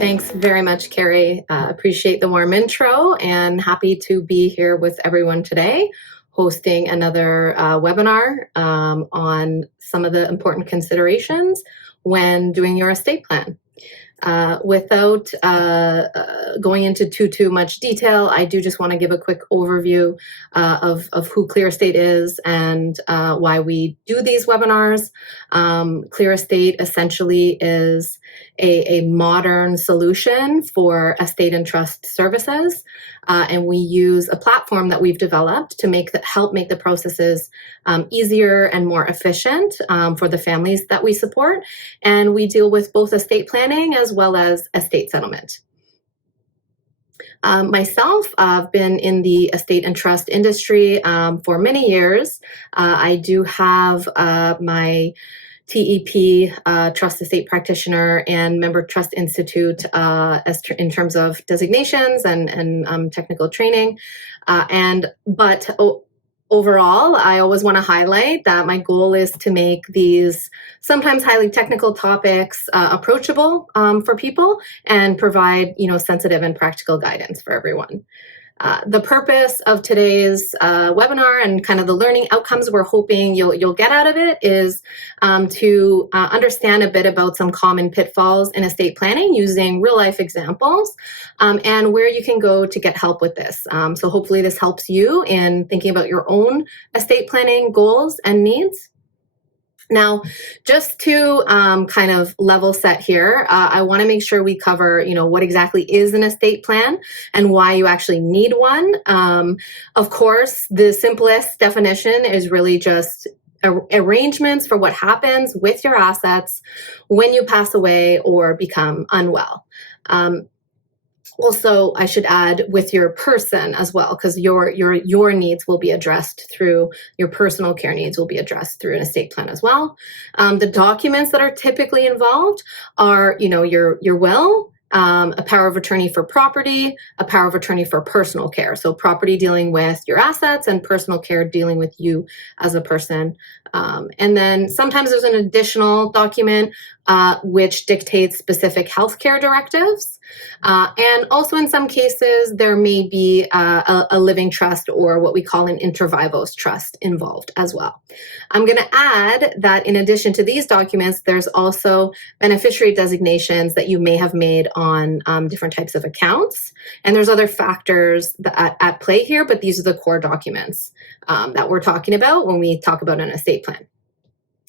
Thanks very much, Carrie. Appreciate the warm intro and happy to be here with everyone today, hosting another webinar on some of the important considerations when doing your estate plan. Without going into too much detail, I do just want to give a quick overview of who Clear Estate is and why we do these webinars. Clear Estate essentially is a modern solution for estate and trust services, and we use a platform that we've developed to help make the processes easier and more efficient for the families that we support. And we deal with both estate planning as well as estate settlement. Myself, I've been in the estate and trust industry for many years. I do have my TEP, Trust Estate Practitioner, and Member Trust Institute in terms of designations and technical training. Overall, I always want to highlight that my goal is to make these sometimes highly technical topics approachable for people and provide, sensitive and practical guidance for everyone. The purpose of today's webinar and kind of the learning outcomes we're hoping you'll get out of it is to understand a bit about some common pitfalls in estate planning using real life examples and where you can go to get help with this. So hopefully this helps you in thinking about your own estate planning goals and needs. Now, just to kind of level set here, I want to make sure we cover, what exactly is an estate plan and why you actually need one. Of course, the simplest definition is really just arrangements for what happens with your assets when you pass away or become unwell. Also, I should add with your person as well, because your needs will be addressed through your personal care needs will be addressed through an estate plan as well. The documents that are typically involved are, your will, a power of attorney for property, a power of attorney for personal care. So property dealing with your assets and personal care dealing with you as a person. And then sometimes there's an additional document which dictates specific healthcare directives. And also in some cases, there may be a living trust or what we call an inter vivos trust involved as well. I'm going to add that in addition to these documents, there's also beneficiary designations that you may have made on different types of accounts. And there's other factors at play here, but these are the core documents that we're talking about when we talk about an estate plan.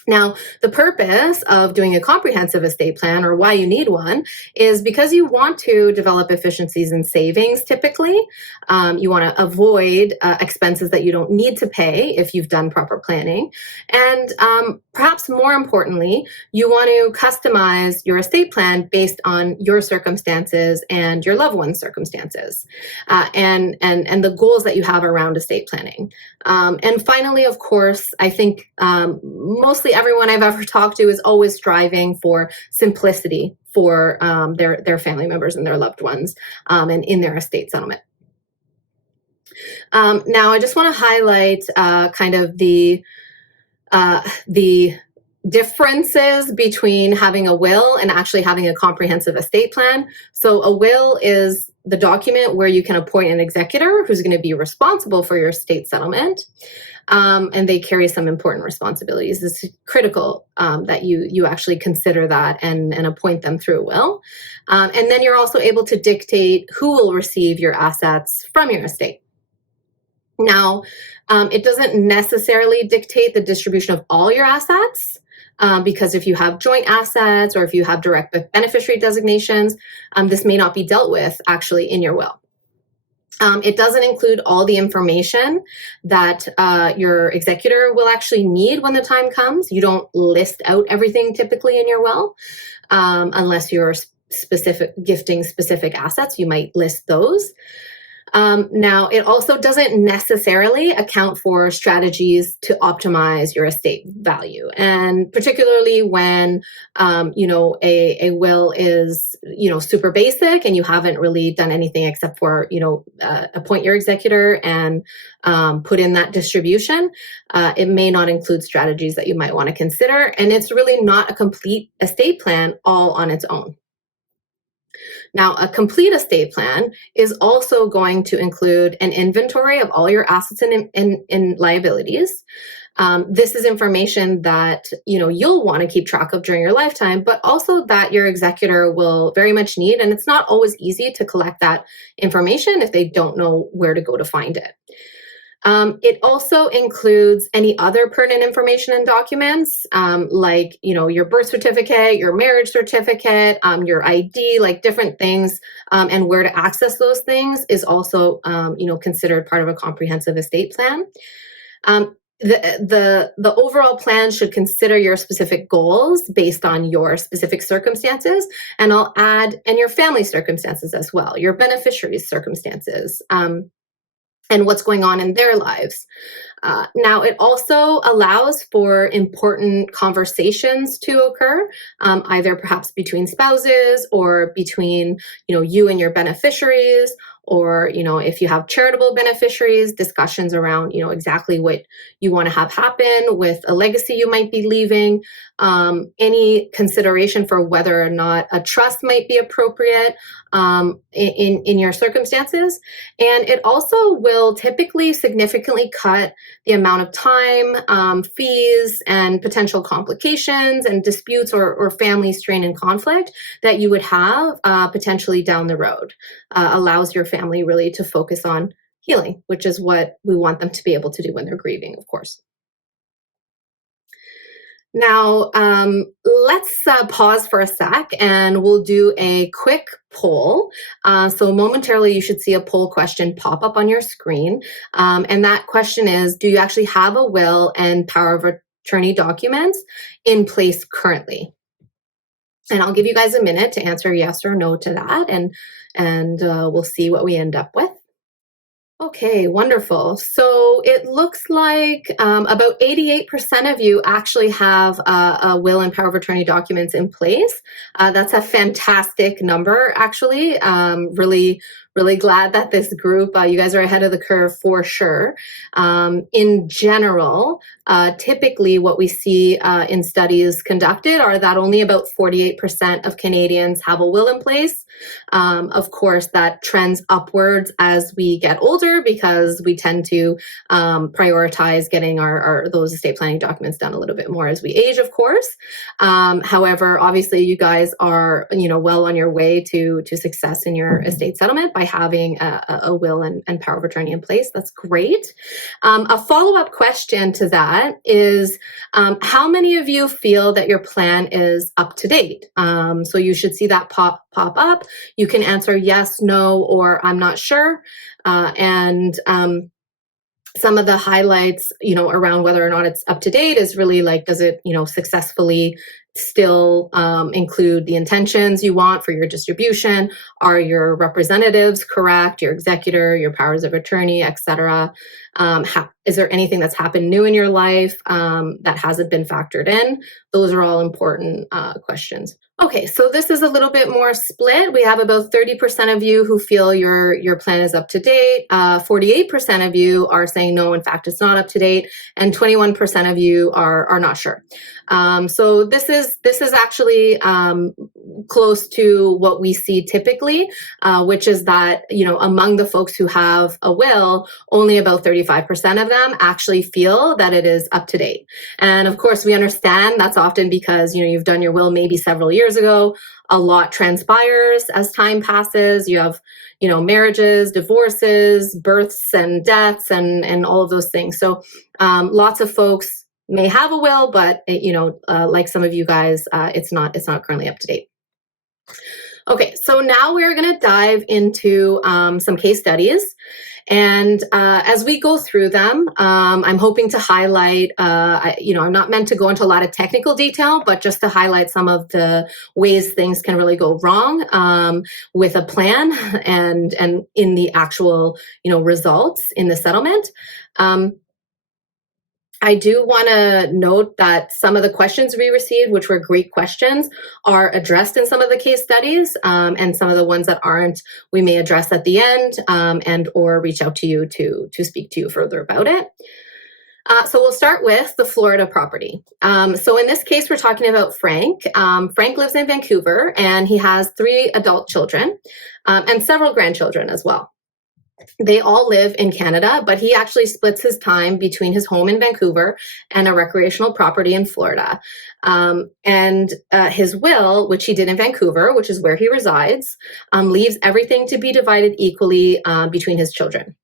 Now, the purpose of doing a comprehensive estate plan, or why you need one, is because you want to develop efficiencies and savings typically. You want to avoid expenses that you don't need to pay if you've done proper planning. And perhaps more importantly, you want to customize your estate plan based on your circumstances and your loved one's circumstances, and the goals that you have around estate planning. And finally, of course, I think mostly everyone I've ever talked to is always striving for simplicity for their family members and their loved ones and in their estate settlement. Now, I just want to highlight kind of the differences between having a will and actually having a comprehensive estate plan. So a will is the document where you can appoint an executor who's going to be responsible for your estate settlement. And they carry some important responsibilities. It's critical that you actually consider that and appoint them through a will. And then you're also able to dictate who will receive your assets from your estate. Now, it doesn't necessarily dictate the distribution of all your assets, because if you have joint assets or if you have direct beneficiary designations, this may not be dealt with actually in your will. It doesn't include all the information that your executor will actually need when the time comes. You don't list out everything typically in your will, unless you're gifting specific assets, you might list those. Now, it also doesn't necessarily account for strategies to optimize your estate value. And particularly when, a will is, super basic and you haven't really done anything except for, appoint your executor and put in that distribution, it may not include strategies that you might want to consider. And it's really not a complete estate plan all on its own. Now, a complete estate plan is also going to include an inventory of all your assets and liabilities. This is information that you'll want to keep track of during your lifetime, but also that your executor will very much need. And it's not always easy to collect that information if they don't know where to go to find it. It also includes any other pertinent information and documents, like your birth certificate, your marriage certificate, your ID, like different things, and where to access those things is also considered part of a comprehensive estate plan. The overall plan should consider your specific goals based on your specific circumstances, and I'll add and your family circumstances as well, your beneficiaries' circumstances. And what's going on in their lives. Now, it also allows for important conversations to occur, either perhaps between spouses or between, you and your beneficiaries, or, if you have charitable beneficiaries, discussions around, exactly what you want to have happen with a legacy you might be leaving, any consideration for whether or not a trust might be appropriate in your circumstances. And it also will typically significantly cut the amount of time, fees, and potential complications and disputes or family strain and conflict that you would have potentially down the road. Allows your family really to focus on healing, which is what we want them to be able to do when they're grieving, of course. Now, let's pause for a sec and we'll do a quick poll. So momentarily, you should see a poll question pop up on your screen. And that question is, do you actually have a will and power of attorney documents in place currently? And I'll give you guys a minute to answer yes or no to that, and we'll see what we end up with. Okay, wonderful. So it looks like about 88% of you actually have a will and power of attorney documents in place. That's a fantastic number, actually. Really glad that this group, you guys are ahead of the curve for sure. In general, typically what we see in studies conducted are that only about 48% of Canadians have a will in place. Of course, that trends upwards as we get older because we tend to prioritize getting those estate planning documents done a little bit more as we age, of course. However, obviously, you guys are well on your way to success in your estate settlement by having a will and power of attorney in place. That's great. A follow-up question to that is, how many of you feel that your plan is up to date? So you should see that pop up. You can answer yes, no, or I'm not sure. Some of the highlights, around whether or not it's up to date is really like, does it, successfully still include the intentions you want for your distribution? Are your representatives correct? Your executor, your powers of attorney, etc. Is there anything that's happened new in your life that hasn't been factored in? Those are all important questions. Okay, so this is a little bit more split. We have about 30% of you who feel your plan is up to date. 48% of you are saying no, in fact, it's not up to date, and 21% of you are not sure. So this is actually close to what we see typically, which is that among the folks who have a will, only about 35% of them actually feel that it is up to date. And of course, we understand that's often because you've done your will maybe several years ago. A lot transpires as time passes. You have marriages, divorces, births and deaths, and all of those things. So lots of folks may have a will, but like some of you guys, it's not currently up to date. Okay, so now we're going to dive into some case studies. And as we go through them, I'm hoping to highlight, I'm not meant to go into a lot of technical detail, but just to highlight some of the ways things can really go wrong with a plan and in the actual, results in the settlement. I do want to note that some of the questions we received, which were great questions, are addressed in some of the case studies, and some of the ones that aren't, we may address at the end, and or reach out to you to speak to you further about it. So we'll start with the Florida property. So in this case, we're talking about Frank. Frank lives in Vancouver, and he has 3 adult children and several grandchildren as well. They all live in Canada, but he actually splits his time between his home in Vancouver and a recreational property in Florida. His will, which he did in Vancouver, which is where he resides, leaves everything to be divided equally between his children.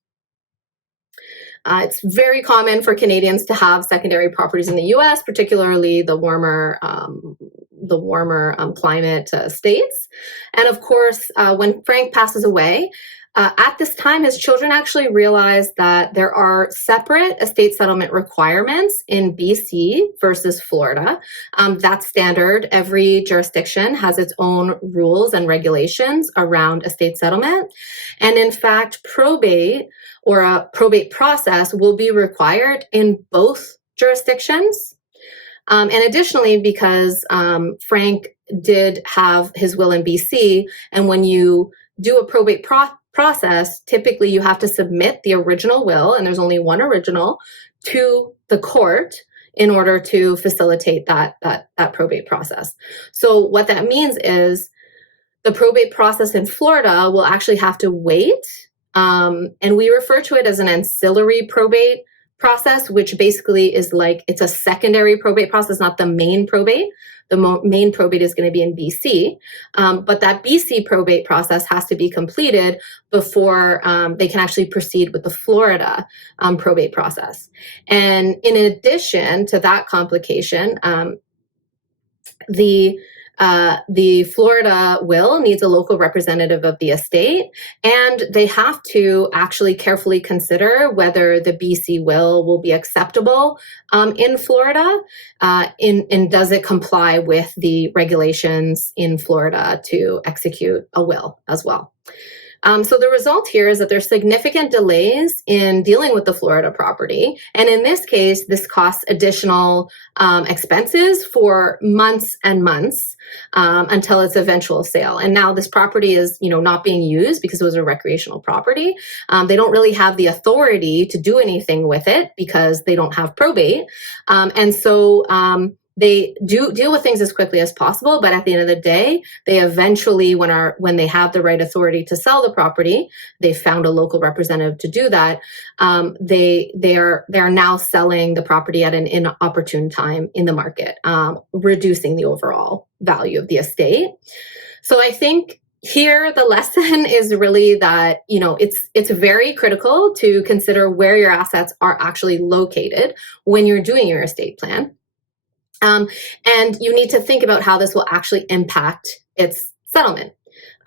It's very common for Canadians to have secondary properties in the U.S., particularly the warmer climate states. And of course, when Frank passes away, at this time, his children actually realized that there are separate estate settlement requirements in BC versus Florida. That's standard. Every jurisdiction has its own rules and regulations around estate settlement. And in fact, probate or a probate process will be required in both jurisdictions. And additionally, because Frank did have his will in BC, and when you do a probate process, typically you have to submit the original will, and there's only one original, to the court in order to facilitate that probate process. So what that means is the probate process in Florida will actually have to wait, and we refer to it as an ancillary probate process, which basically is like it's a secondary probate process, not the main probate. The main probate is going to be in BC, but that BC probate process has to be completed before they can actually proceed with the Florida probate process. And in addition to that complication, the Florida will needs a local representative of the estate, and they have to actually carefully consider whether the BC will be acceptable in Florida, and does it comply with the regulations in Florida to execute a will as well. So the result here is that there's significant delays in dealing with the Florida property. And in this case, this costs additional expenses for months and months until its eventual sale. And now this property is, not being used because it was a recreational property. They don't really have the authority to do anything with it because they don't have probate. And so they do deal with things as quickly as possible, but at the end of the day, they eventually, when they have the right authority to sell the property, they found a local representative to do that. They are now selling the property at an inopportune time in the market, reducing the overall value of the estate. So I think here the lesson is really that it's very critical to consider where your assets are actually located when you're doing your estate plan. And you need to think about how this will actually impact its settlement.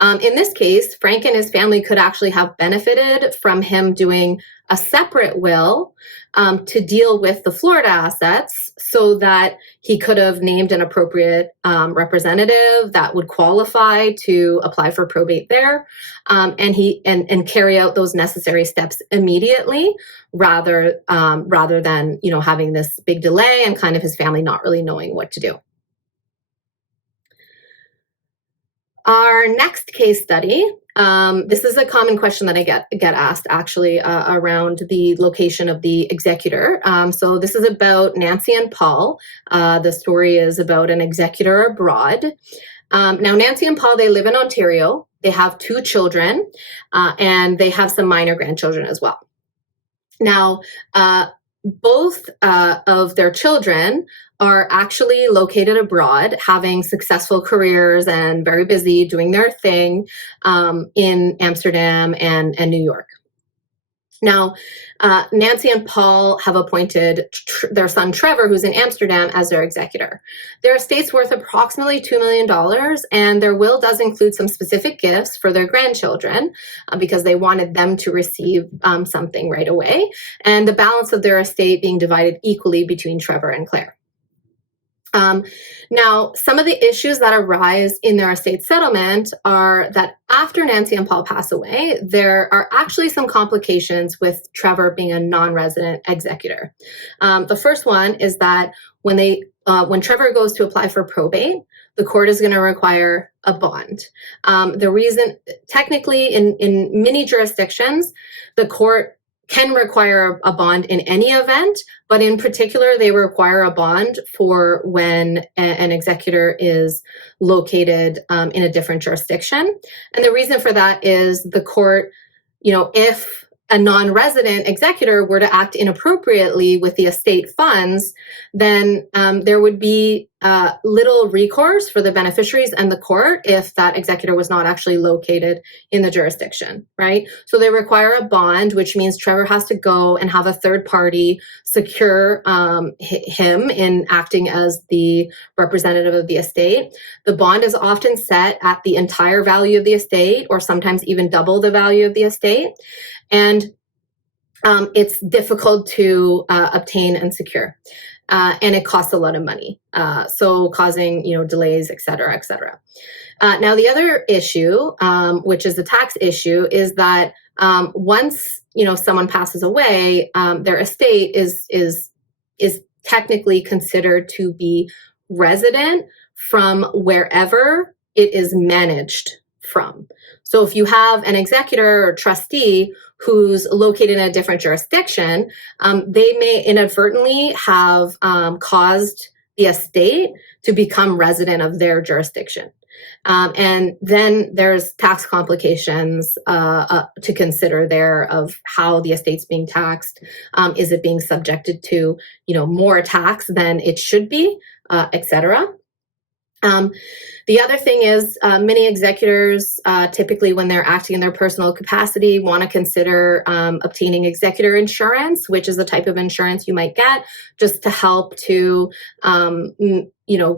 In this case, Frank and his family could actually have benefited from him doing a separate will to deal with the Florida assets so that he could have named an appropriate representative that would qualify to apply for probate there, and carry out those necessary steps immediately rather than having this big delay and kind of his family not really knowing what to do. Our next case study, this is a common question that I get asked actually around the location of the executor. So this is about Nancy and Paul. The story is about an executor abroad. Now, Nancy and Paul, they live in Ontario. They have 2 children, and they have some minor grandchildren as well. Now, both of their children are actually located abroad, having successful careers and very busy doing their thing in Amsterdam and New York. Now, Nancy and Paul have appointed their son Trevor, who's in Amsterdam, as their executor. Their estate's worth approximately $2 million, and their will does include some specific gifts for their grandchildren because they wanted them to receive something right away, and the balance of their estate being divided equally between Trevor and Claire. Now, some of the issues that arise in their estate settlement are that after Nancy and Paul pass away, there are actually some complications with Trevor being a non-resident executor. The first one is that when Trevor goes to apply for probate, the court is going to require a bond. The reason, technically, in many jurisdictions, the court can require a bond in any event, but in particular, they require a bond for when an executor is located in a different jurisdiction. And the reason for that is the court, if a non-resident executor were to act inappropriately with the estate funds, then there would be little recourse for the beneficiaries and the court if that executor was not actually located in the jurisdiction, right? So they require a bond, which means Trevor has to go and have a third party secure him in acting as the representative of the estate. The bond is often set at the entire value of the estate, or sometimes even double the value of the estate. And it's difficult to obtain and secure. And it costs a lot of money, so causing delays, et cetera, et cetera. Now, the other issue, which is the tax issue, is that once someone passes away, their estate is technically considered to be resident from wherever it is managed from. So if you have an executor or trustee who's located in a different jurisdiction, they may inadvertently have caused the estate to become resident of their jurisdiction. And then there's tax complications to consider there of how the estate's being taxed. Is it being subjected to more tax than it should be, et cetera. The other thing is many executors, typically when they're acting in their personal capacity, want to consider obtaining executor insurance, which is the type of insurance you might get just to help to,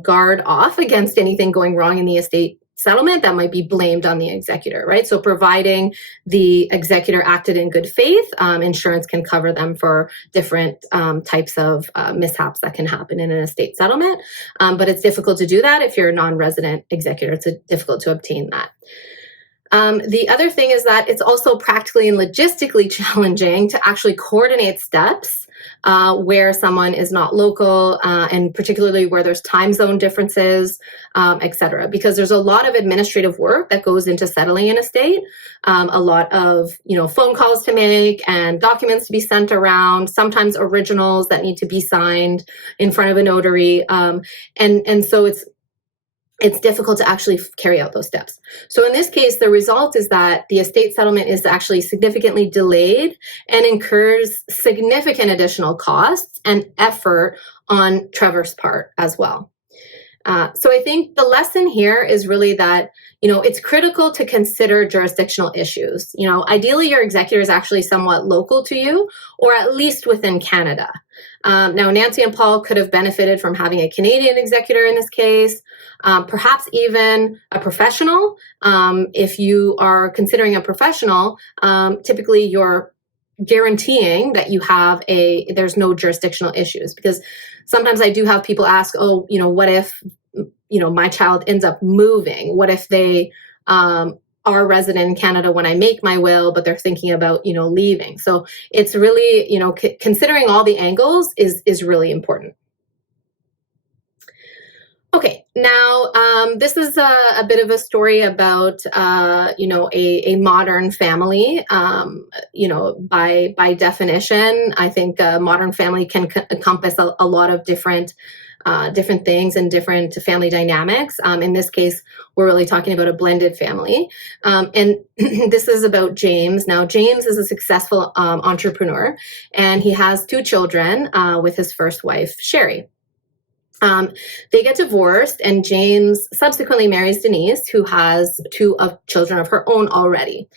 guard off against anything going wrong in the estate settlement that might be blamed on the executor, right? So providing the executor acted in good faith, insurance can cover them for different types of mishaps that can happen in an estate settlement. But it's difficult to do that if you're a non-resident executor. It's difficult to obtain that. The other thing is that it's also practically and logistically challenging to actually coordinate steps where someone is not local, and particularly where there's time zone differences, et cetera, because there's a lot of administrative work that goes into settling an estate, a lot of phone calls to make and documents to be sent around, sometimes originals that need to be signed in front of a notary, and so it's difficult to actually carry out those steps. So in this case, the result is that the estate settlement is actually significantly delayed and incurs significant additional costs and effort on Trevor's part as well. So I think the lesson here is really that, it's critical to consider jurisdictional issues. Ideally, your executor is actually somewhat local to you, or at least within Canada. Now, Nancy and Paul could have benefited from having a Canadian executor in this case, perhaps even a professional. If you are considering a professional, typically you're guaranteeing that there's no jurisdictional issues, because sometimes I do have people ask, what if, my child ends up moving? What if they are resident in Canada when I make my will, but they're thinking about, leaving? So it's really, considering all the angles is really important. Okay, now this is a bit of a story about, a modern family. By definition, I think a modern family can encompass a lot of different things and different family dynamics. In this case, we're really talking about a blended family. And this is about James. Now, James is a successful entrepreneur, and he has 2 children with his first wife, Sherry. They get divorced, and James subsequently marries Denise, who has 2 children of her own already.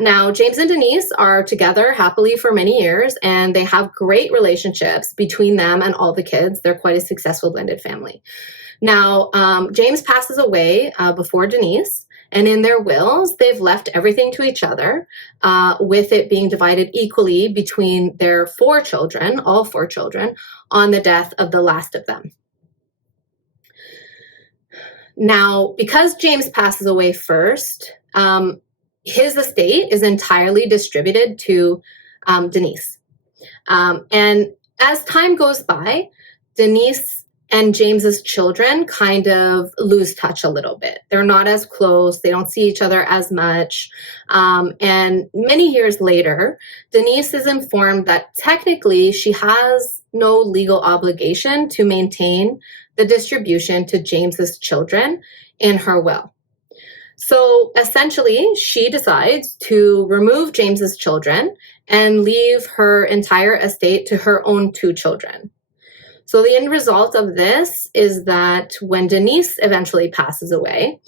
Now, James and Denise are together happily for many years, and they have great relationships between them and all the kids. They're quite a successful blended family. Now, James passes away before Denise, and in their wills, they've left everything to each other, with it being divided equally between their 4 children, all 4 children, on the death of the last of them. Now, because James passes away first, his estate is entirely distributed to Denise. And as time goes by, Denise and James's children kind of lose touch a little bit. They're not as close. They don't see each other as much. And many years later, Denise is informed that technically she has no legal obligation to maintain the distribution to James's children in her will. So essentially, she decides to remove James's children and leave her entire estate to her own 2 children. So the end result of this is that when Denise eventually passes away,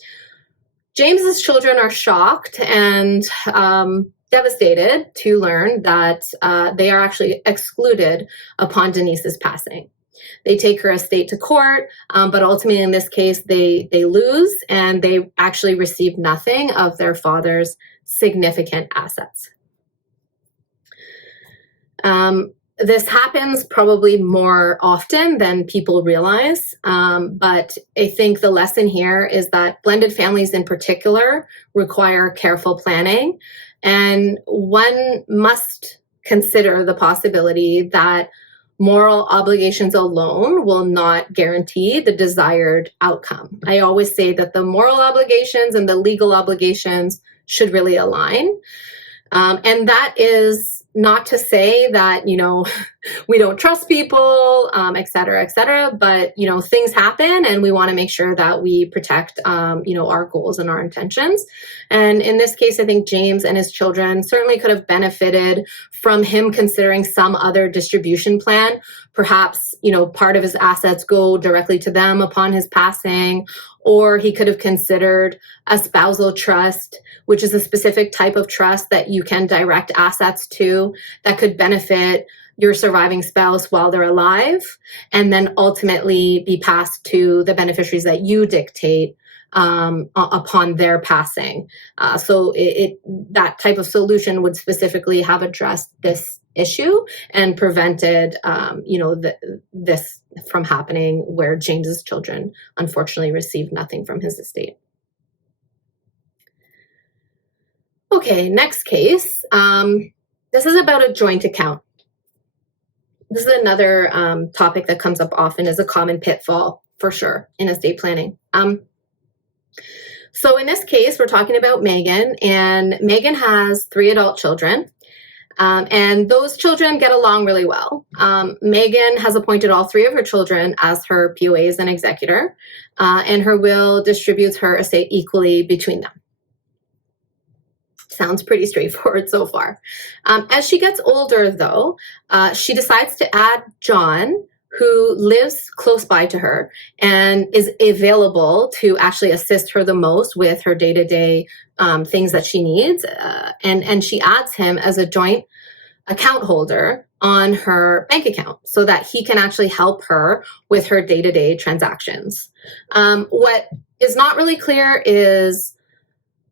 James's children are shocked and devastated to learn that they are actually excluded upon Denise's passing. They take her estate to court, but ultimately in this case, they lose and they actually receive nothing of their father's significant assets. This happens probably more often than people realize, but I think the lesson here is that blended families in particular require careful planning, and one must consider the possibility that moral obligations alone will not guarantee the desired outcome. I always say that the moral obligations and the legal obligations should really align. And that is not to say that, we don't trust people, et cetera, but, things happen and we want to make sure that we protect, our goals and our intentions. And in this case, I think James and his children certainly could have benefited from him considering some other distribution plan. Perhaps, part of his assets go directly to them upon his passing, or he could have considered a spousal trust, which is a specific type of trust that you can direct assets to that could benefit your surviving spouse while they're alive, and then ultimately be passed to the beneficiaries that you dictate upon their passing. So that type of solution would specifically have addressed this issue and prevented, this from happening, where James's children unfortunately received nothing from his estate. Okay, next case. This is about a joint account. This is another topic that comes up often as a common pitfall, for sure, in estate planning. So in this case, we're talking about Megan, and Megan has 3 adult children. And those children get along really well. Megan has appointed all 3 of her children as her POAs and executor, and her will distributes her estate equally between them. Sounds pretty straightforward so far. As she gets older, though, she decides to add John, who lives close by to her and is available to actually assist her the most with her day-to-day things that she needs. And she adds him as a joint account holder on her bank account so that he can actually help her with her day-to-day transactions. What is not really clear is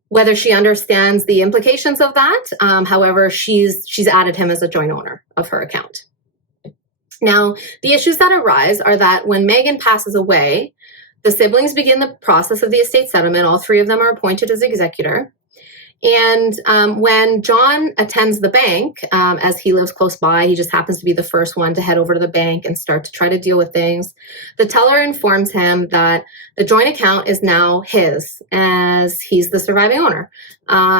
whether she understands the implications of that. However, she's added him as a joint owner of her account. Now, the issues that arise are that when Megan passes away, the siblings begin the process of the estate settlement. All 3 of them are appointed as executor. And when John attends the bank, as he lives close by, he just happens to be the first one to head over to the bank and start to try to deal with things. The teller informs him that the joint account is now his, as he's the surviving owner.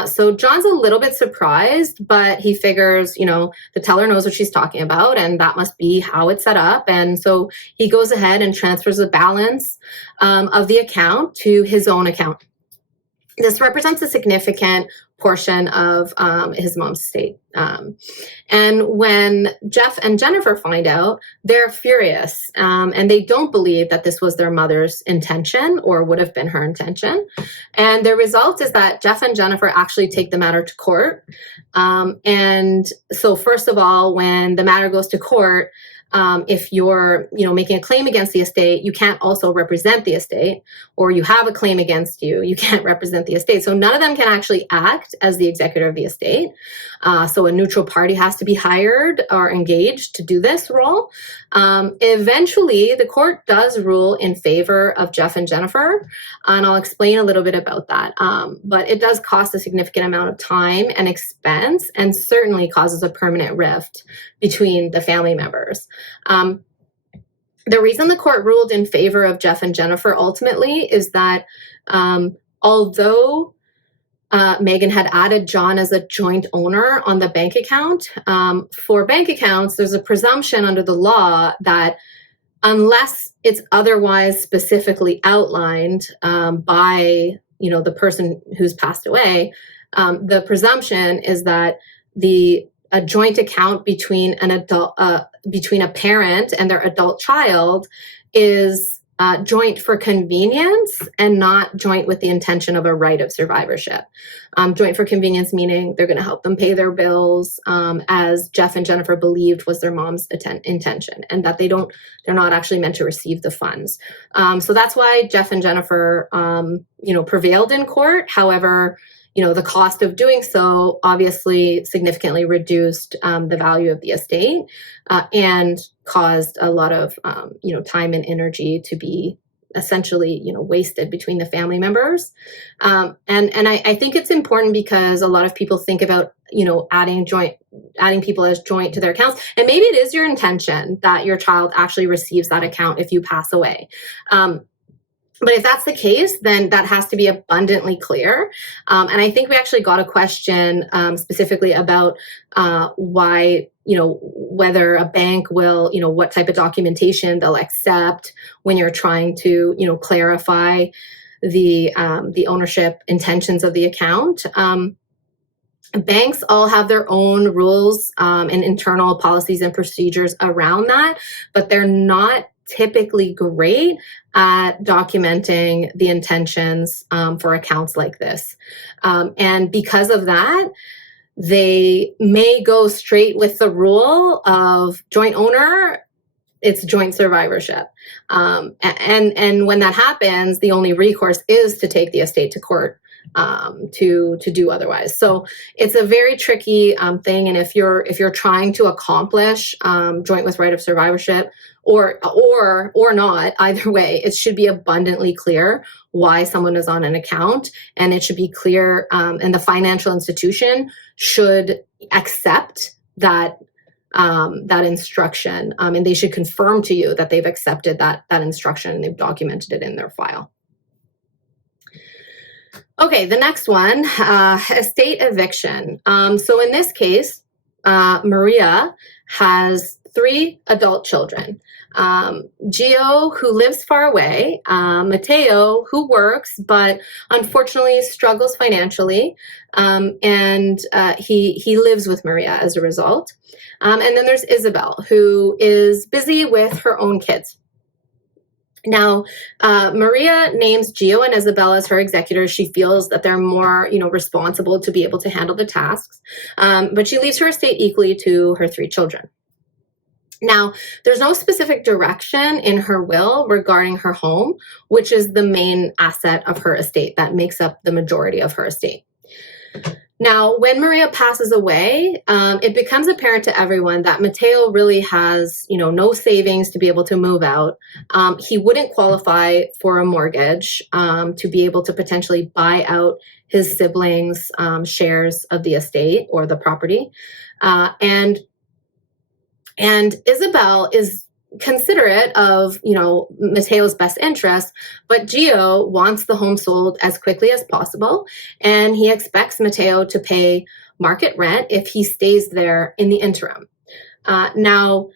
So John's a little bit surprised, but he figures, the teller knows what she's talking about, and that must be how it's set up. And so he goes ahead and transfers the balance of the account to his own account. This represents a significant portion of his mom's estate. And when Jeff and Jennifer find out, they're furious, and they don't believe that this was their mother's intention or would have been her intention. And the result is that Jeff and Jennifer actually take the matter to court. And so first of all, when the matter goes to court, if you're, making a claim against the estate, you can't also represent the estate, or you have a claim against you, you can't represent the estate. So none of them can actually act as the executor of the estate. So a neutral party has to be hired or engaged to do this role. Eventually, the court does rule in favor of Jeff and Jennifer, and I'll explain a little bit about that. But it does cost a significant amount of time and expense, and certainly causes a permanent rift between the family members. The reason the court ruled in favor of Jeff and Jennifer ultimately is that although Megan had added John as a joint owner on the bank account, for bank accounts, there's a presumption under the law that unless it's otherwise specifically outlined by the person who's passed away, the presumption is that a joint account between between a parent and their adult child is joint for convenience and not joint with the intention of a right of survivorship. Joint for convenience meaning they're going to help them pay their bills, as Jeff and Jennifer believed was their mom's intention, and that they're not actually meant to receive the funds. So that's why Jeff and Jennifer, prevailed in court. However, the cost of doing so obviously significantly reduced the value of the estate and caused a lot of, time and energy to be essentially, wasted between the family members. And I think it's important because a lot of people think about, adding people as joint to their accounts. And maybe it is your intention that your child actually receives that account if you pass away. But if that's the case, then that has to be abundantly clear. And I think we actually got a question specifically about why, whether a bank will, what type of documentation they'll accept when you're trying to, clarify the ownership intentions of the account. Banks all have their own rules and internal policies and procedures around that, but they're not typically great at documenting the intentions for accounts like this. And because of that, they may go straight with the rule of joint owner, it's joint survivorship. And when that happens, the only recourse is to take the estate to court to do otherwise. So it's a very tricky thing. And if you're trying to accomplish joint with right of survivorship or not, either way, it should be abundantly clear why someone is on an account, and it should be clear, and the financial institution should accept that instruction, and they should confirm to you that they've accepted that instruction and they've documented it in their file. Okay, the next one, estate eviction. So in this case, Maria has 3 adult children. Gio, who lives far away, Mateo, who works, but unfortunately struggles financially, and he lives with Maria as a result. And then there's Isabel, who is busy with her own kids. Now, Maria names Gio and Isabel as her executors. She feels that they're more, responsible to be able to handle the tasks, but she leaves her estate equally to her 3 children. Now, there's no specific direction in her will regarding her home, which is the main asset of her estate that makes up the majority of her estate. Now, when Maria passes away, it becomes apparent to everyone that Mateo really has, no savings to be able to move out. He wouldn't qualify for a mortgage to be able to potentially buy out his siblings' shares of the estate or the property. And Isabel is considerate of, Mateo's best interest, but Gio wants the home sold as quickly as possible, and he expects Mateo to pay market rent if he stays there in the interim. Now,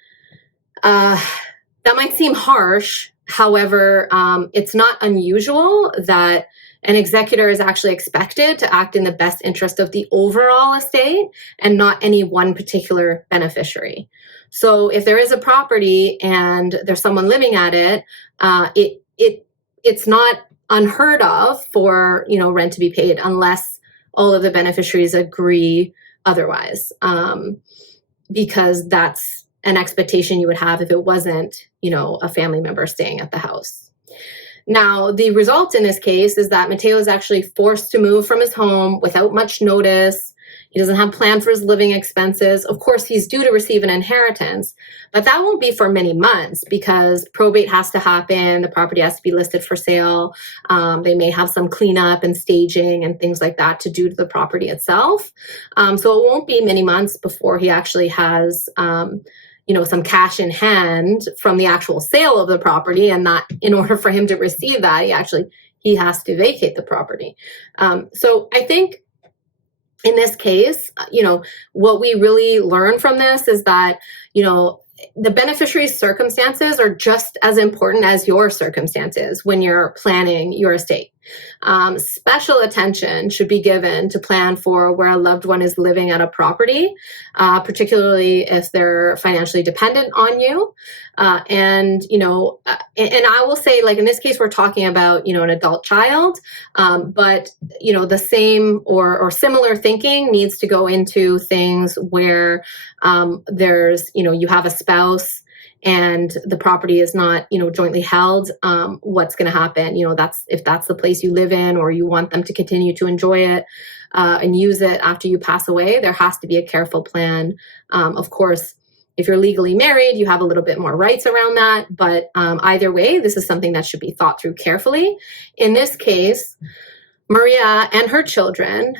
that might seem harsh. However, it's not unusual that an executor is actually expected to act in the best interest of the overall estate and not any one particular beneficiary. So if there is a property and there's someone living at it, it's not unheard of for rent to be paid unless all of the beneficiaries agree otherwise, because that's an expectation you would have if it wasn't a family member staying at the house. Now, the result in this case is that Mateo is actually forced to move from his home without much notice. He doesn't have plan for his living expenses. Of course, he's due to receive an inheritance, but that won't be for many months because probate has to happen. The property has to be listed for sale. They may have some cleanup and staging and things like that to do to the property itself. So it won't be many months before he actually has, some cash in hand from the actual sale of the property, and that in order for him to receive that, he has to vacate the property. So I think in this case, what we really learn from this is that, the beneficiary's circumstances are just as important as your circumstances when you're planning your estate. Special attention should be given to plan for where a loved one is living at a property, particularly if they're financially dependent on you. And I will say, like in this case, we're talking about, an adult child, but, the same or similar thinking needs to go into things where there's, you have a spouse and the property is not, jointly held. What's going to happen? If that's the place you live in, or you want them to continue to enjoy it and use it after you pass away, there has to be a careful plan. Of course, if you're legally married, you have a little bit more rights around that. But either way, this is something that should be thought through carefully. In this case, Maria and her children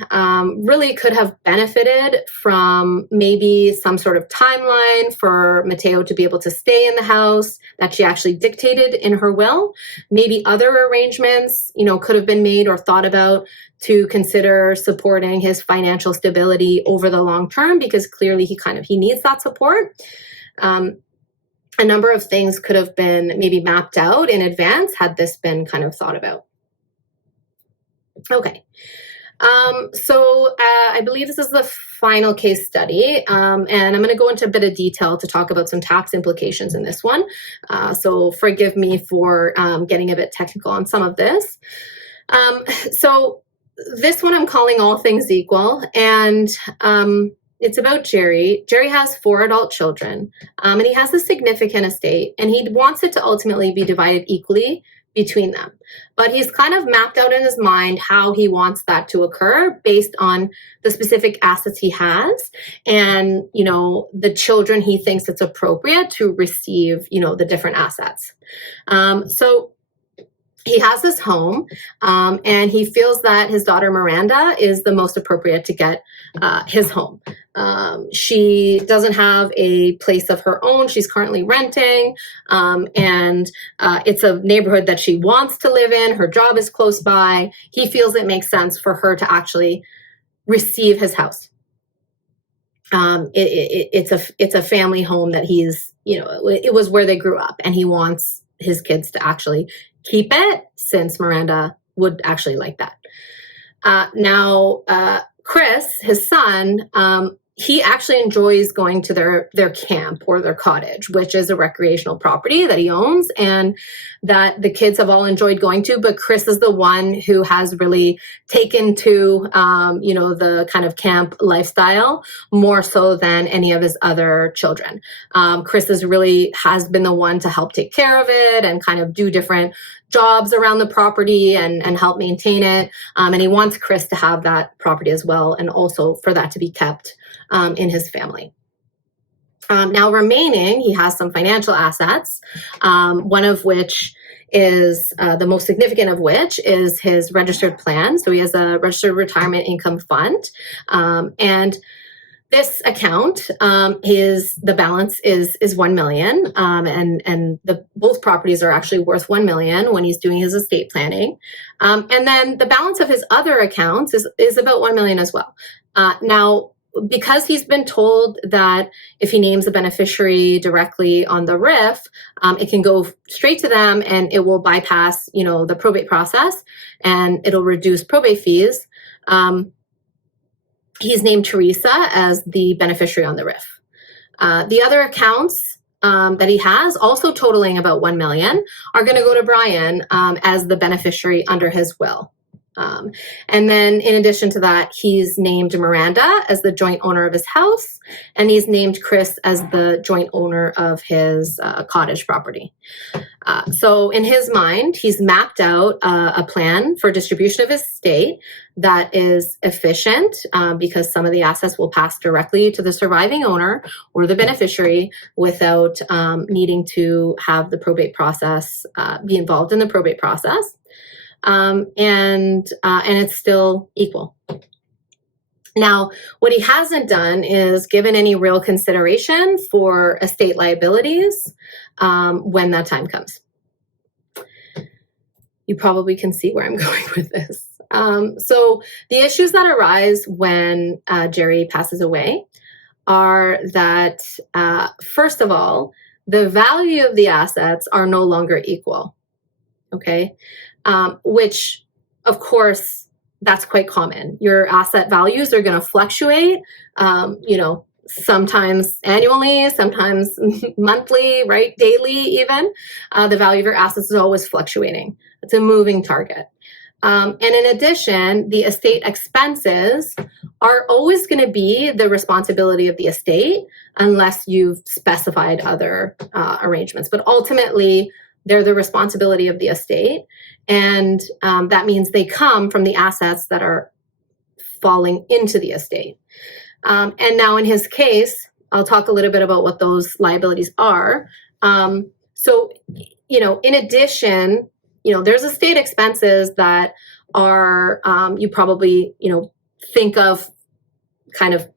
really could have benefited from maybe some sort of timeline for Mateo to be able to stay in the house that she actually dictated in her will. Maybe other arrangements, could have been made or thought about to consider supporting his financial stability over the long term, because clearly he needs that support. A number of things could have been maybe mapped out in advance had this been kind of thought about. Okay, so I believe this is the final case study, and I'm going to go into a bit of detail to talk about some tax implications in this one. So forgive me for getting a bit technical on some of this. So this one I'm calling All Things Equal, and it's about Jerry. Jerry has 4 adult children, and he has a significant estate, and he wants it to ultimately be divided equally between them. But he's kind of mapped out in his mind how he wants that to occur based on the specific assets he has and, the children he thinks it's appropriate to receive, the different assets. So he has this home, and he feels that his daughter Miranda is the most appropriate to get his home. She doesn't have a place of her own. She's currently renting, and it's a neighborhood that she wants to live in. Her job is close by. He feels it makes sense for her to actually receive his house. It's a family home that it was where they grew up, and he wants his kids to actually keep it, since Miranda would actually like that. Now, Chris, his son, he actually enjoys going to their camp or their cottage, which is a recreational property that he owns and that the kids have all enjoyed going to. But Chris is the one who has really taken to, the kind of camp lifestyle more so than any of his other children. Chris has been the one to help take care of it and kind of do different jobs around the property and help maintain it. And he wants Chris to have that property as well, and also for that to be kept in his family. Now remaining, he has some financial assets, one of which is the most significant of which is his registered plan. So he has a registered retirement income fund, and this account, the balance is $1 million, and both properties are actually worth $1 million when he's doing his estate planning, and then the balance of his other accounts is about $1 million as well. Now, because he's been told that if he names a beneficiary directly on the RIF, it can go straight to them and it will bypass, the probate process, and it'll reduce probate fees. He's named Teresa as the beneficiary on the RIF. The other accounts that he has, also totaling about $1 million, are going to go to Brian as the beneficiary under his will. And then in addition to that, he's named Miranda as the joint owner of his house, and he's named Chris as the joint owner of his cottage property. So in his mind, he's mapped out a plan for distribution of his estate that is efficient because some of the assets will pass directly to the surviving owner or the beneficiary without needing to have the probate process, be involved in the probate process. And it's still equal. Now, what he hasn't done is given any real consideration for estate liabilities when that time comes. You probably can see where I'm going with this. So the issues that arise when Jerry passes away are that, first of all, the value of the assets are no longer equal, okay? Which, of course, that's quite common. Your asset values are going to fluctuate, sometimes annually, sometimes monthly, right? Daily even. The value of your assets is always fluctuating. It's a moving target. And in addition, the estate expenses are always going to be the responsibility of the estate unless you've specified other arrangements. But ultimately, they're the responsibility of the estate. And that means they come from the assets that are falling into the estate. And now in his case, I'll talk a little bit about what those liabilities are. So, in addition, there's estate expenses that are, you probably, think of kind of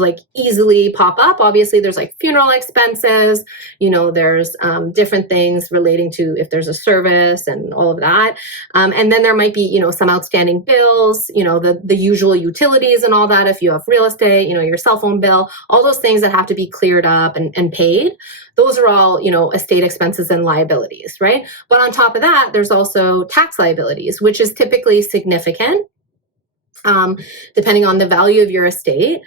like easily pop up. Obviously, there's like funeral expenses, there's different things relating to if there's a service and all of that. And then there might be, some outstanding bills, the usual utilities and all that. If you have real estate, your cell phone bill, all those things that have to be cleared up and paid. Those are all, estate expenses and liabilities, right? But on top of that, there's also tax liabilities, which is typically significant. Depending on the value of your estate,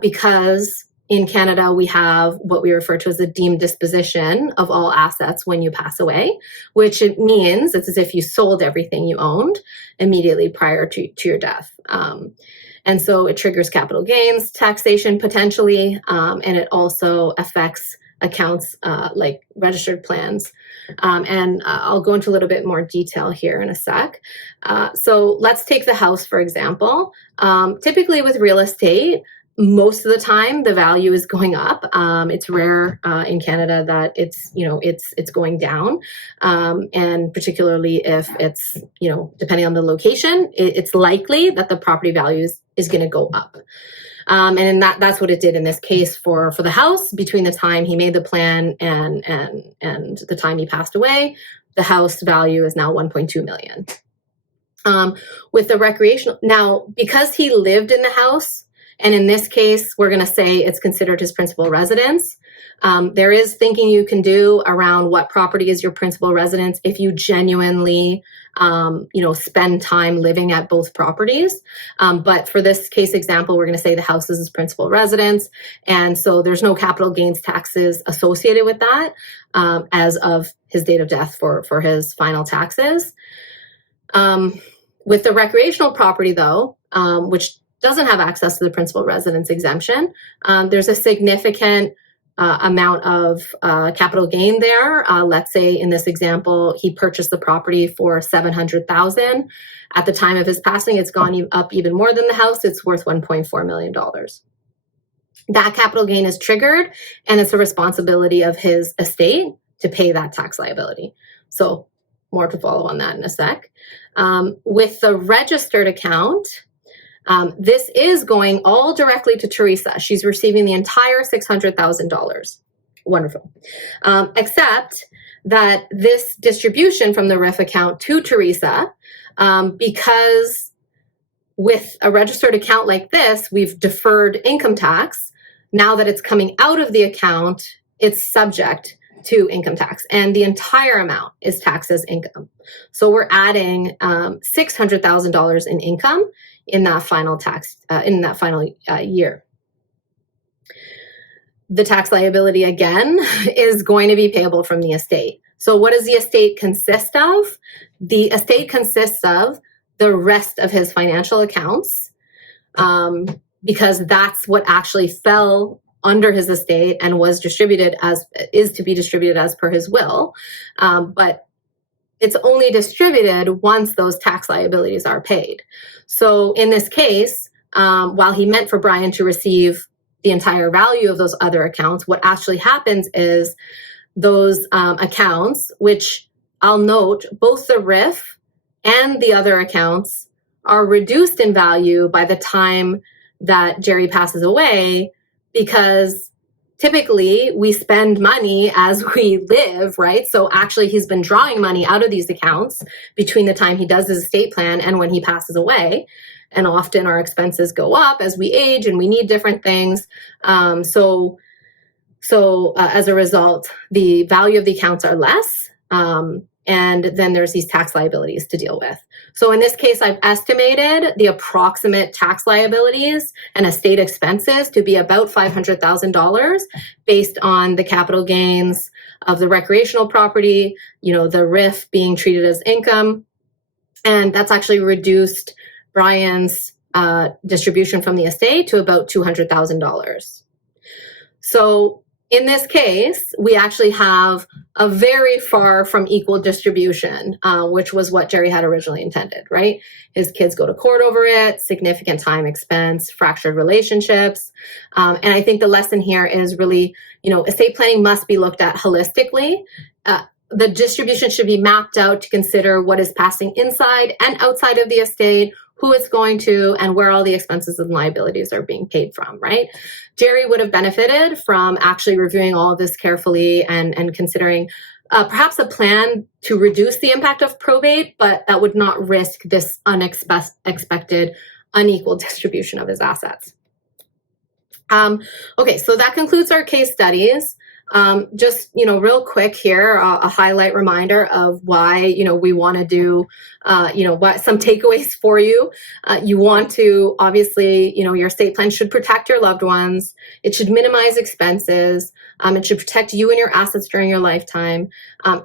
because in Canada, we have what we refer to as a deemed disposition of all assets when you pass away, which it means it's as if you sold everything you owned immediately prior to your death. And so it triggers capital gains taxation potentially, and it also affects accounts like registered plans. And I'll go into a little bit more detail here in a sec. So let's take the house, for example. Typically with real estate, most of the time the value is going up. It's rare in Canada that it's going down. And particularly if it's, depending on the location, it's likely that the property value is going to go up. And that's what it did in this case for the house. Between the time he made the plan and the time he passed away, the house value is now $1.2 million. With the recreational, now because he lived in the house, and in this case, we're going to say it's considered his principal residence. There is thinking you can do around what property is your principal residence if you genuinely spend time living at both properties. But for this case example, we're going to say the house is his principal residence. And so there's no capital gains taxes associated with that as of his date of death for his final taxes. With the recreational property, though, which doesn't have access to the principal residence exemption, there's a significant amount of capital gain there. Let's say in this example, he purchased the property for $700,000. At the time of his passing, it's gone up even more than the house. It's worth $1.4 million. That capital gain is triggered, and it's the responsibility of his estate to pay that tax liability. So more to follow on that in a sec. With the registered account, this is going all directly to Teresa. She's receiving the entire $600,000. Wonderful. Except that this distribution from the RIF account to Teresa, because with a registered account like this, we've deferred income tax. Now that it's coming out of the account, it's subject to income tax, and the entire amount is taxed as income. So we're adding $600,000 in income in that final tax, year. The tax liability, again, is going to be payable from the estate. So what does the estate consist of? The estate consists of the rest of his financial accounts, because that's what actually fell under his estate and is to be distributed as per his will. But it's only distributed once those tax liabilities are paid. So in this case, while he meant for Brian to receive the entire value of those other accounts, what actually happens is those accounts, which I'll note, both the RIF and the other accounts are reduced in value by the time that Jerry passes away, because typically we spend money as we live, right? So actually he's been drawing money out of these accounts between the time he does his estate plan and when he passes away. And often our expenses go up as we age and we need different things. So as a result, the value of the accounts are less. And then there's these tax liabilities to deal with. So in this case, I've estimated the approximate tax liabilities and estate expenses to be about $500,000 based on the capital gains of the recreational property, the RIF being treated as income. And that's actually reduced Brian's distribution from the estate to about $200,000. So in this case, we actually have a very far from equal distribution, which was what Jerry had originally intended, right? His kids go to court over it, significant time, expense, fractured relationships. And I think the lesson here is really, estate planning must be looked at holistically. The distribution should be mapped out to consider what is passing inside and outside of the estate, who it's going to, and where all the expenses and liabilities are being paid from, right? Jerry would have benefited from actually reviewing all of this carefully and considering perhaps a plan to reduce the impact of probate, but that would not risk this unexpected, unequal distribution of his assets. Okay, so that concludes our case studies. Just, real quick here, a highlight reminder of why, we want to do, what some takeaways for you. You want to, obviously, your estate plan should protect your loved ones. It should minimize expenses. It should protect you and your assets during your lifetime.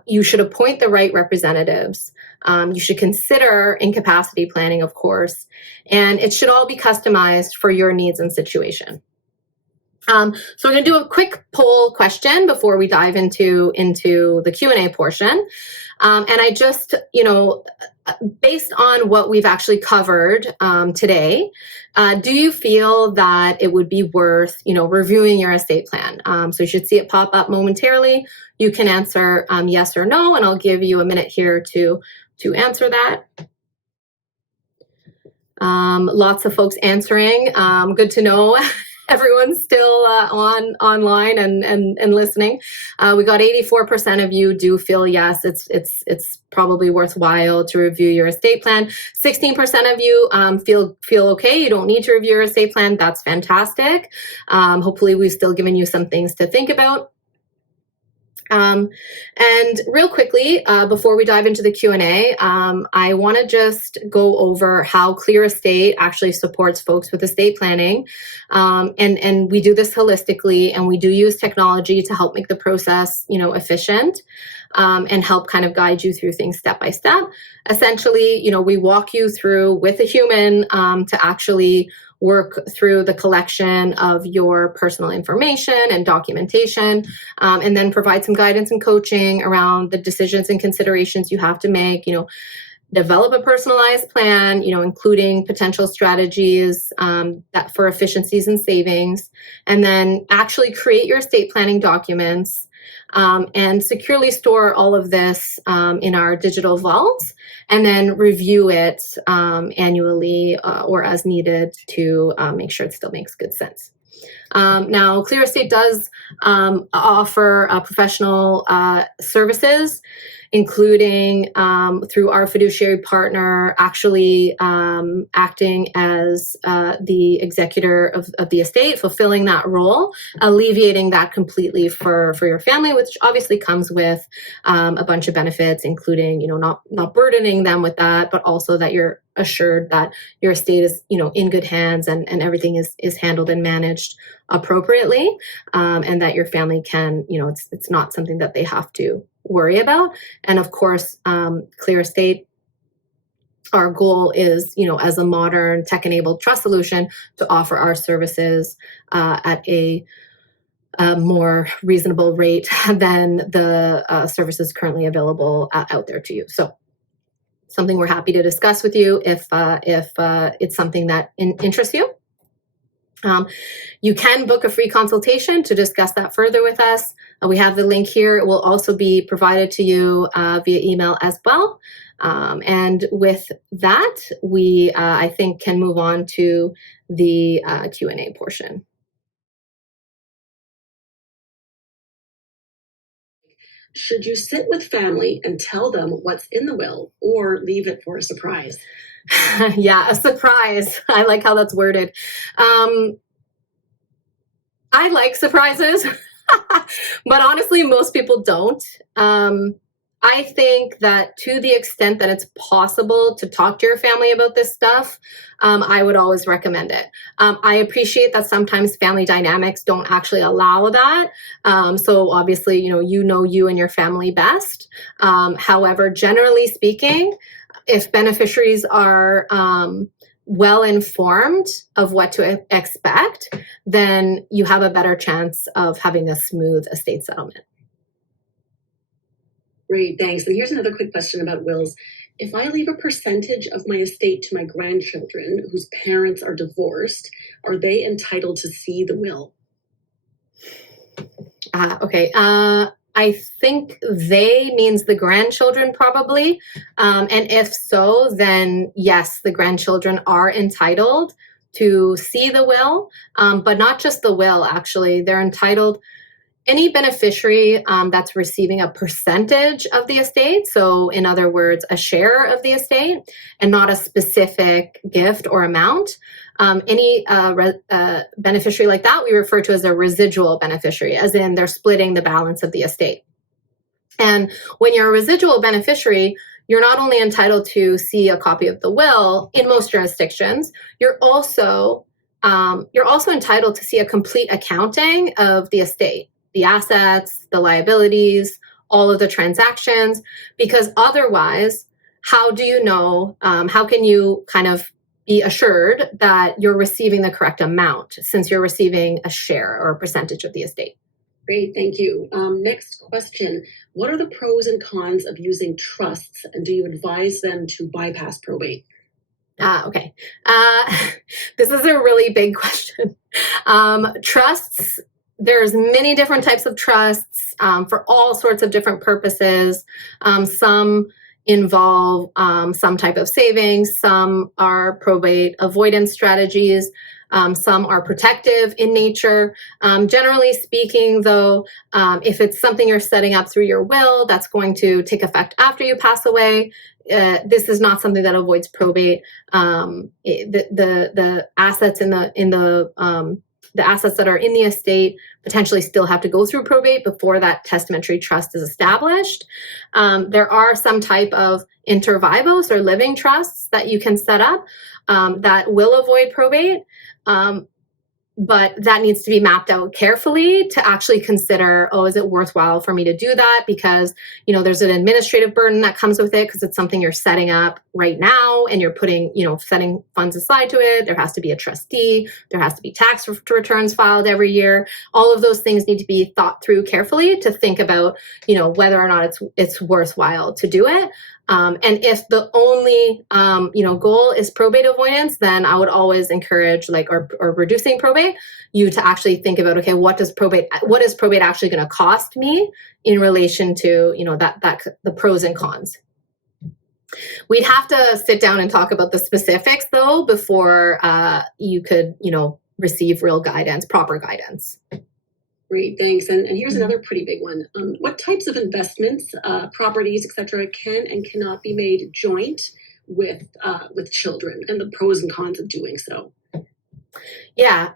You should appoint the right representatives. You should consider incapacity planning, of course, and it should all be customized for your needs and situation. So we're going to do a quick poll question before we dive into the Q&A portion. And I just, based on what we've actually covered today, do you feel that it would be worth, reviewing your estate plan? So you should see it pop up momentarily. You can answer yes or no, and I'll give you a minute here to answer that. Lots of folks answering. Good to know. Everyone's still online and listening. We got 84% of you do feel yes, it's probably worthwhile to review your estate plan. 16% of you feel okay. You don't need to review your estate plan. That's fantastic. Hopefully, we've still given you some things to think about. And real quickly, before we dive into the Q&A, I want to just go over how Clear Estate actually supports folks with estate planning. And we do this holistically, and we do use technology to help make the process, efficient, and help kind of guide you through things step by step. Essentially, we walk you through with a human to actually work through the collection of your personal information and documentation, and then provide some guidance and coaching around the decisions and considerations you have to make, develop a personalized plan, including potential strategies that for efficiencies and savings, and then actually create your estate planning documents and securely store all of this in our digital vault, and then review it annually or as needed to make sure it still makes good sense. Now, Clear Estate does offer professional services, including through our fiduciary partner actually acting as the executor of the estate, fulfilling that role, alleviating that completely for your family, which obviously comes with a bunch of benefits, including, not burdening them with that, but also that you're assured that your estate is, in good hands and everything is handled and managed appropriately, and that your family can, it's not something that they have to worry about. And of course, Clear Estate, our goal is, as a modern tech-enabled trust solution, to offer our services at a more reasonable rate than the services currently available out there to you. So something we're happy to discuss with you if it's something that interests you. You can book a free consultation to discuss that further with us. We have the link here. It will also be provided to you via email as well. And with that, we, I think, can move on to the Q&A portion. Should you sit with family and tell them what's in the will, or leave it for a surprise? Yeah, a surprise. I like how that's worded. I like surprises, but honestly, most people don't. I think that to the extent that it's possible to talk to your family about this stuff, I would always recommend it. I appreciate that sometimes family dynamics don't actually allow that. So obviously, you know you and your family best. However, generally speaking, if beneficiaries are well informed of what to expect, then you have a better chance of having a smooth estate settlement. Great, thanks. And here's another quick question about wills. If I leave a percentage of my estate to my grandchildren whose parents are divorced, are they entitled to see the will? Okay. I think they means the grandchildren probably. And if so, then yes, the grandchildren are entitled to see the will, but not just the will, actually. They're entitled, any beneficiary that's receiving a percentage of the estate, so in other words, a share of the estate, and not a specific gift or amount, any beneficiary like that we refer to as a residual beneficiary, as in they're splitting the balance of the estate. And when you're a residual beneficiary, you're not only entitled to see a copy of the will in most jurisdictions, you're also entitled to see a complete accounting of the estate, the assets, the liabilities, all of the transactions, because otherwise, how do you know, how can you kind of be assured that you're receiving the correct amount since you're receiving a share or a percentage of the estate? Great, thank you. Next question. What are the pros and cons of using trusts, and do you advise them to bypass probate? Okay. This is a really big question. Trusts, there's many different types of trusts for all sorts of different purposes. Some involve some type of savings, some are probate avoidance strategies, some are protective in nature. Generally speaking, though, if it's something you're setting up through your will that's going to take effect after you pass away, this is not something that avoids probate. The assets the assets that are in the estate potentially still have to go through probate before that testamentary trust is established. There are some type of inter vivos or living trusts that you can set up that will avoid probate. But that needs to be mapped out carefully to actually consider, is it worthwhile for me to do that? Because, there's an administrative burden that comes with it because it's something you're setting up right now and you're putting, setting funds aside to it. There has to be a trustee. There has to be tax returns filed every year. All of those things need to be thought through carefully to think about, whether or not it's worthwhile to do it. And if the only, goal is probate avoidance, then I would always encourage or reducing probate, you to actually think about, okay, what is probate actually going to cost me in relation to, the pros and cons. We'd have to sit down and talk about the specifics though, before, you could, receive real guidance, proper guidance. Great, thanks. And here's another pretty big one. What types of investments, properties, etc., can and cannot be made joint with children, and the pros and cons of doing so? Yeah.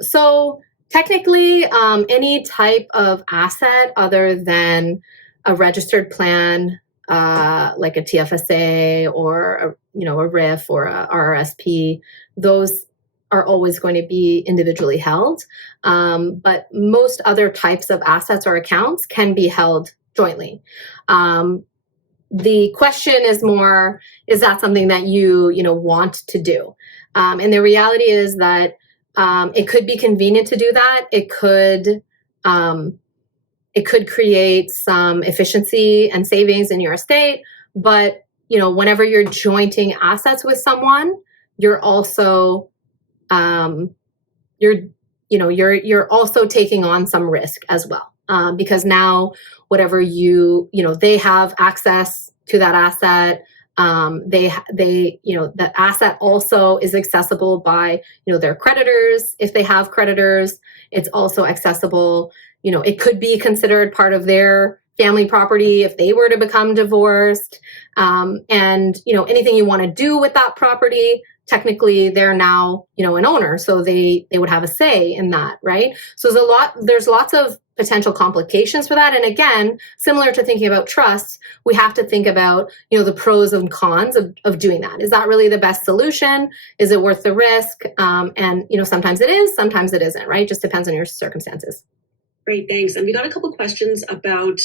So technically, any type of asset other than a registered plan, like a TFSA or a RIF or a RRSP, those are always going to be individually held. But most other types of assets or accounts can be held jointly. The question is more, is that something that you want to do? And the reality is that it could be convenient to do that. It could create some efficiency and savings in your estate. But whenever you're jointing assets with someone, you're also you're also taking on some risk as well, because now whatever they have access to that asset. That asset also is accessible by, their creditors. If they have creditors, it's also accessible. It could be considered part of their family property if they were to become divorced. And, anything you want to do with that property, technically they're now, an owner. So they would have a say in that, right? So there's lots of potential complications for that. And again, similar to thinking about trusts, we have to think about, the pros and cons of doing that. Is that really the best solution? Is it worth the risk? And, sometimes it is, sometimes it isn't, right? It just depends on your circumstances. Great, thanks. And we got a couple questions about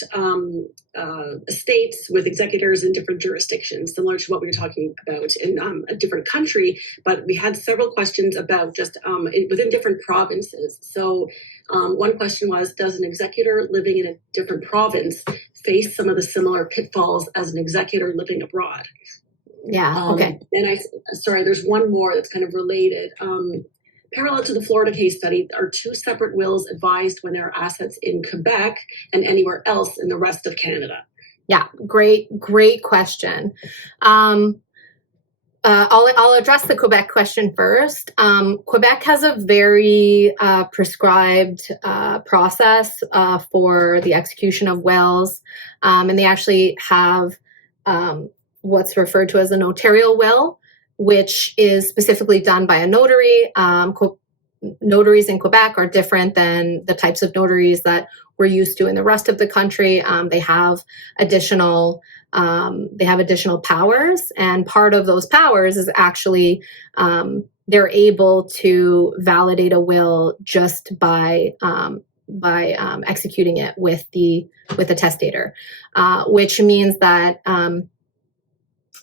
estates with executors in different jurisdictions, similar to what we were talking about in a different country. But we had several questions about just within different provinces. So one question was, does an executor living in a different province face some of the similar pitfalls as an executor living abroad? Yeah, okay. And there's one more that's kind of related. Parallel to the Florida case study, are two separate wills advised when there are assets in Quebec and anywhere else in the rest of Canada? Yeah, great question. I'll address the Quebec question first. Quebec has a very prescribed process for the execution of wills, and they actually have what's referred to as a notarial will, which is specifically done by a notary. Notaries in Quebec are different than the types of notaries that we're used to in the rest of the country. They have additional powers, and part of those powers is actually they're able to validate a will just by executing it with the testator, which means that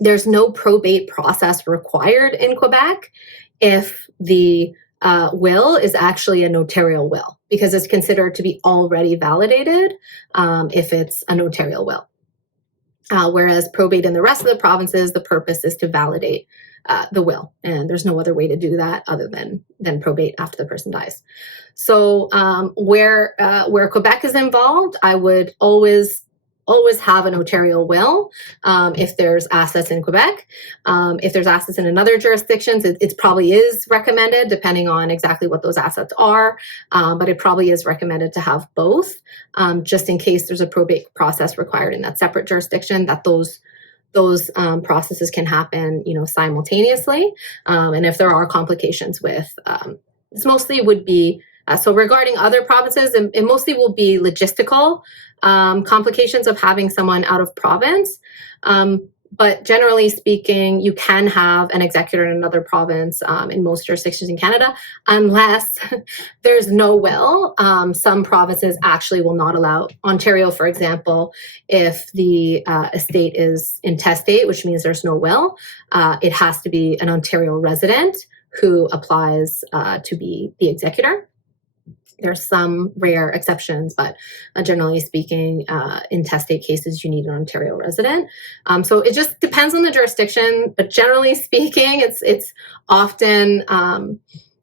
there's no probate process required in Quebec if the will is actually a notarial will, because it's considered to be already validated if it's a notarial will. Whereas probate in the rest of the provinces, the purpose is to validate the will, and there's no other way to do that other than probate after the person dies. So where Quebec is involved, I would always have a notarial will if there's assets in Quebec. If there's assets in another jurisdictions, it probably is recommended, depending on exactly what those assets are, but it probably is recommended to have both, just in case there's a probate process required in that separate jurisdiction, that those processes can happen, simultaneously. And if there are complications with, this mostly would be, so regarding other provinces, it mostly will be logistical complications of having someone out of province. But generally speaking, you can have an executor in another province in most jurisdictions in Canada, unless there's no will. Some provinces actually will not allow. Ontario, for example, if the estate is intestate, which means there's no will, it has to be an Ontario resident who applies to be the executor. There's some rare exceptions, but generally speaking, in intestate cases, you need an Ontario resident. So it just depends on the jurisdiction, but generally speaking, it's often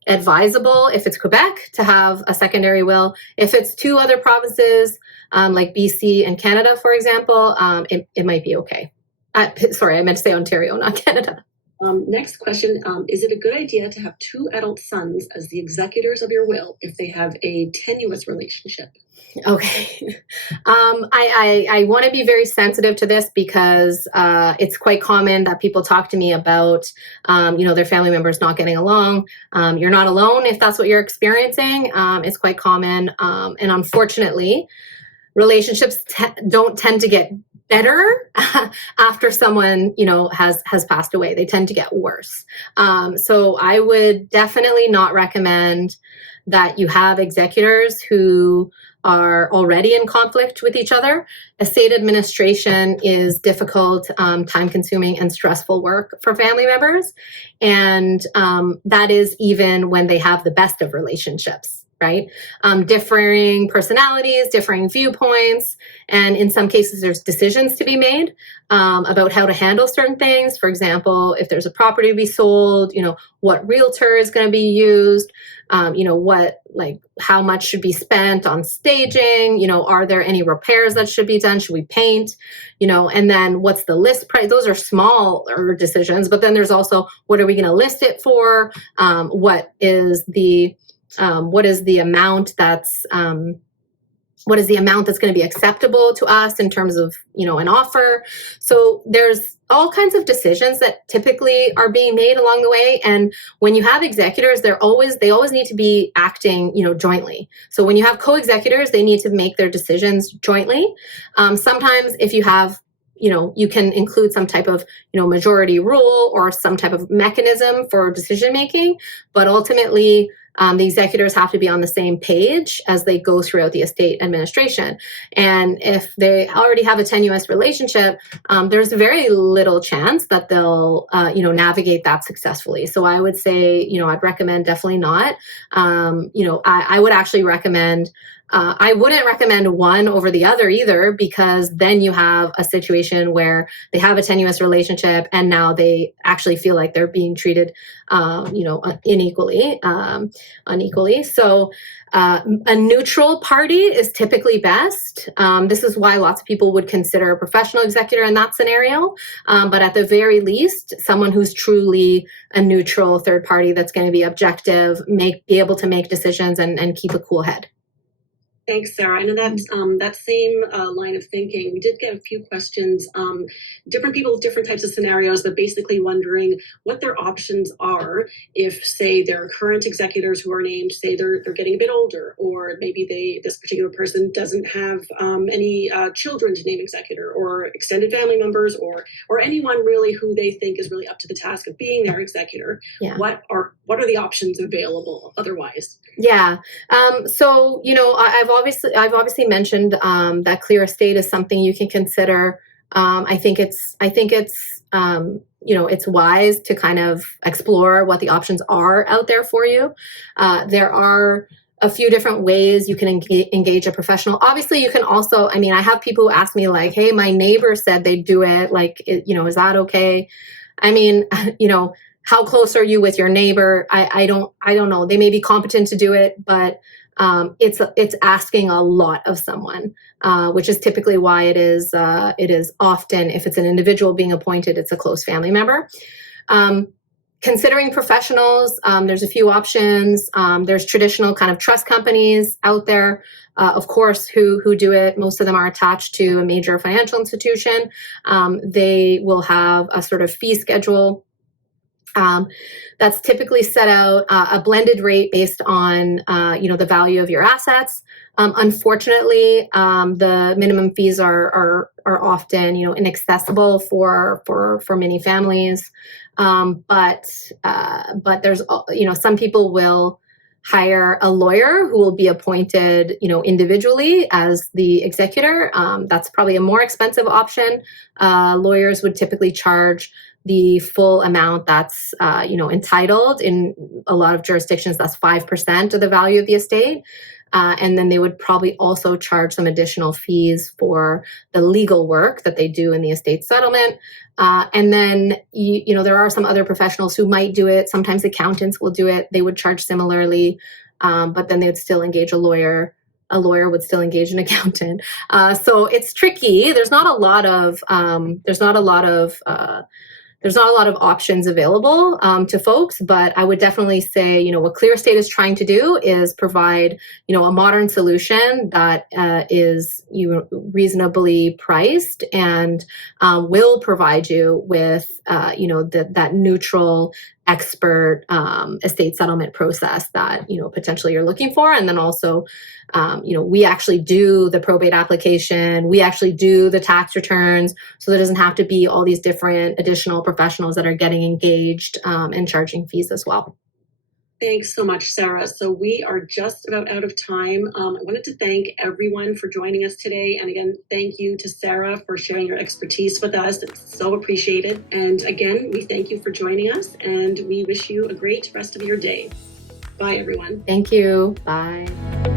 advisable, if it's Quebec, to have a secondary will. If it's two other provinces, like BC and Canada, for example, it might be okay. Sorry, I meant to say Ontario, not Canada. Next question, is it a good idea to have two adult sons as the executors of your will if they have a tenuous relationship? Okay. I want to be very sensitive to this because it's quite common that people talk to me about, their family members not getting along. You're not alone if that's what you're experiencing. It's quite common. And unfortunately, relationships don't tend to get better after someone, has passed away. They tend to get worse. So I would definitely not recommend that you have executors who are already in conflict with each other. Estate administration is difficult, time-consuming, and stressful work for family members. And that is even when they have the best of relationships. right? Differing personalities, differing viewpoints, and in some cases there's decisions to be made about how to handle certain things. For example, if there's a property to be sold, what realtor is going to be used, how much should be spent on staging, are there any repairs that should be done? Should we paint? And then what's the list price? Those are smaller decisions, but then there's also, what are we going to list it for? What is the amount that's going to be acceptable to us in terms of, an offer? So there's all kinds of decisions that typically are being made along the way. And when you have executors, they always need to be acting, jointly. So when you have co-executors, they need to make their decisions jointly. Sometimes if you have, you can include some type of, majority rule or some type of mechanism for decision making, but ultimately, the executors have to be on the same page as they go throughout the estate administration. And if they already have a tenuous relationship, there's very little chance that they'll, navigate that successfully. So I would say, I'd recommend definitely not. I would actually recommend I wouldn't recommend one over the other either, because then you have a situation where they have a tenuous relationship and now they actually feel like they're being treated, unequally. So a neutral party is typically best. This is why lots of people would consider a professional executor in that scenario. But at the very least, someone who's truly a neutral third party that's going to be objective, be able to make decisions and keep a cool head. Thanks, Sarah. And in that same line of thinking, we did get a few questions, different people with different types of scenarios, but basically wondering what their options are if, say, there are current executors who are named, say they're getting a bit older, or maybe this particular person doesn't have any children to name executor, or extended family members, or anyone really who they think is really up to the task of being their executor. Yeah. What are the options available otherwise? Yeah. So, I've obviously mentioned that clear estate is something you can consider. I think it's it's wise to kind of explore what the options are out there for you. There are a few different ways you can engage a professional. Obviously, you can also, I have people who ask me like, hey, my neighbor said they'd do it. Like, is that okay? How close are you with your neighbor? I don't know. They may be competent to do it, but it's asking a lot of someone, which is typically why it is often, if it's an individual being appointed, it's a close family member. Considering professionals, there's a few options. There's traditional kind of trust companies out there, of course, who do it. Most of them are attached to a major financial institution. They will have a sort of fee schedule that's typically set out a blended rate based on the value of your assets. Unfortunately, the minimum fees are often inaccessible for many families. But there's some people will hire a lawyer who will be appointed individually as the executor. That's probably a more expensive option. Lawyers would typically charge the full amount that's entitled. In a lot of jurisdictions, that's 5% of the value of the estate. And then they would probably also charge some additional fees for the legal work that they do in the estate settlement. And then, there are some other professionals who might do it. Sometimes accountants will do it. They would charge similarly, but then they would still engage a lawyer. A lawyer would still engage an accountant. So it's tricky. There's not a lot of options available to folks, but I would definitely say, what Clear Estate is trying to do is provide, a modern solution that is reasonably priced and will provide you with, that neutral expert estate settlement process that potentially you're looking for. And then also we actually do the probate application, we actually do the tax returns, so there doesn't have to be all these different additional professionals that are getting engaged and charging fees as well. Thanks so much, Sarah. So we are just about out of time. I wanted to thank everyone for joining us today. And again, thank you to Sarah for sharing your expertise with us. It's so appreciated. And again, we thank you for joining us and we wish you a great rest of your day. Bye, everyone. Thank you. Bye.